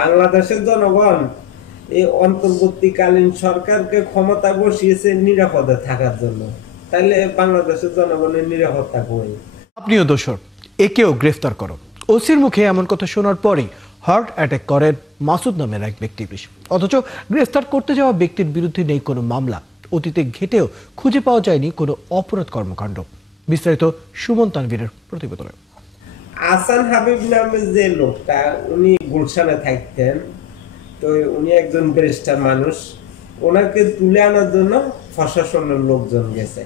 বাংলাদেশের জনগণ এই অন্তর্বর্তীকালীন সরকারকে ক্ষমতা বসিয়েছে নিরাপদে থাকার জন্য। তাইলে বাংলাদেশের জনগণের নিরাপত্তা কই? আপনিও দোষর, একেও গ্রেফতার করো। ওসির মুখে এমন কথা শোনার পরই হার্ট অ্যাটাক করেন মাসুদ নামের এক ব্যক্তি। অথচ গ্রেফতার করতে যাওয়া ব্যক্তির বিরুদ্ধে নেই কোনো মামলা, অতীতে ঘেটেও খুঁজে পাওয়া যায়নি কোনো অপরাধ কর্মকাণ্ড। বিস্তারিত সুমন তানভীরের প্রতিবেদনে। আহসান হাবিব নামে যে লোকটা, উনি গুলশানে থাকতেন। তো উনি একজন ব্যারিস্টার মানুষ। ওনাকে তুলে আনার জন্য প্রশাসনের লোকজন গেছে,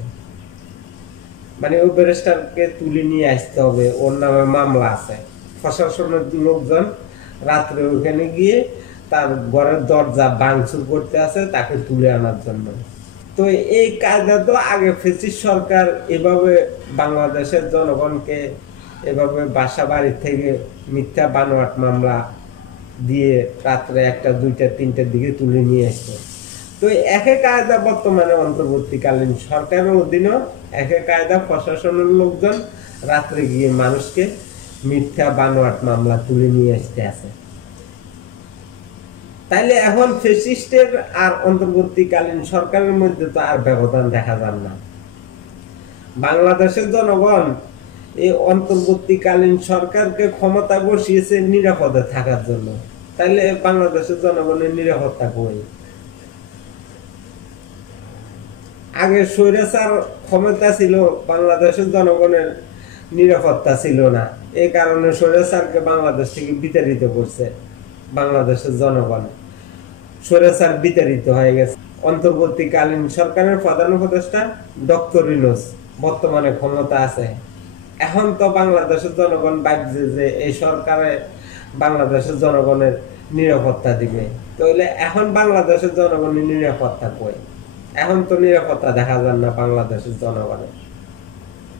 মানে ওই ব্যারিস্টারকে তুলে নিয়ে আসতে হবে, ওর নামে মামলা আছে। প্রশাসনের লোকজন রাত্রে ওখানে গিয়ে তার ঘরের দরজা ভাঙচুর করতে আছে তাকে তুলে আনার জন্য। তো এই কায়দা তো আগে ফ্যাসিস্ট সরকার এভাবে বাংলাদেশের জনগণকে এভাবে বাসা বাড়ি থেকে মিথ্যা বানোয়াট মামলা দিয়ে রাত্রে 1টা 2টা 3টার দিকে তুলে নিয়ে আসতো। তো একই কায়দা বর্তমানে অন্তর্বর্তীকালীন সরকারের অধীনে একই কায়দা প্রশাসনের লোকজন রাত্রে গিয়ে মানুষকে মিথ্যা বানোয়াট মামলা তুলে নিয়ে আসতে আছে। তাইলে এখন ফ্যাসিস্টের আর অন্তর্বর্তীকালীন সরকারের মধ্যে তো আর ব্যবধান দেখা যায় না। বাংলাদেশের জনগণ এই অন্তর্বর্তীকালীন সরকারকে ক্ষমতা বসিয়েছে নিরাপদে থাকার জন্য। তাইলে বাংলাদেশের জনগণের নিরাপত্তা কই? আগে স্বৈরাচার ক্ষমতা ছিল, বাংলাদেশের জনগণের নিরাপত্তা ছিল না। এই কারণে স্বৈরাচারকে বাংলাদেশ থেকে বিতাড়িত করছে বাংলাদেশের জনগণ। স্বৈরাচার বিতাড়িত হয়ে গেছে। অন্তর্বর্তীকালীন সরকারের প্রধান উপদেষ্টা ডক্টর ইউনূস বর্তমানে ক্ষমতা আছে। এখন তো বাংলাদেশের জনগণ ভাবছে যে এই সরকারে বাংলাদেশের জনগণের নিরাপত্তা দিবে। তাহলে এখন বাংলাদেশের জনগণের নিরাপত্তা কই? এখন তো নিরাপত্তা দেখা যায় না বাংলাদেশের জনগণের।